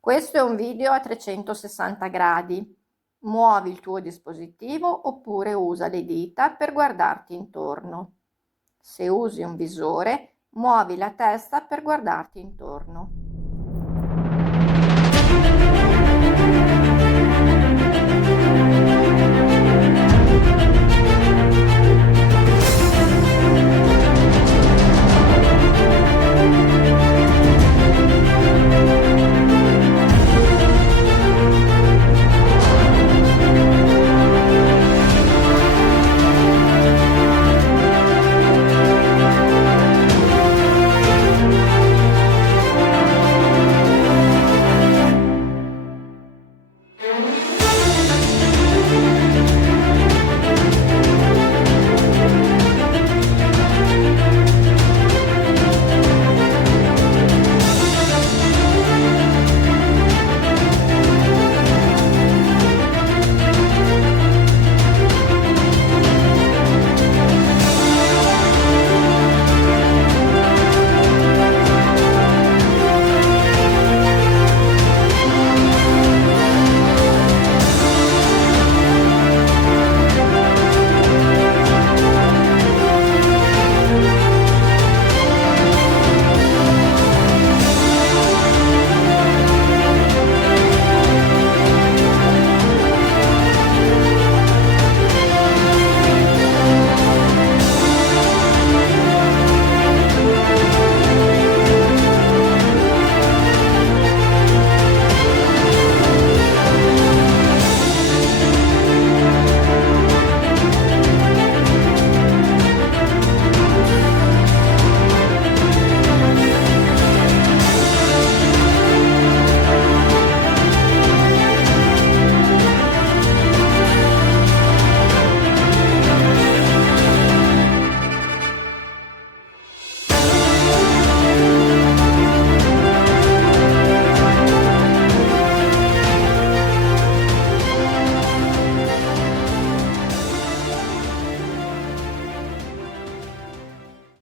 Questo è un video a 360 gradi. Muovi il tuo dispositivo oppure usa le dita per guardarti intorno. Se usi un visore, muovi la testa per guardarti intorno.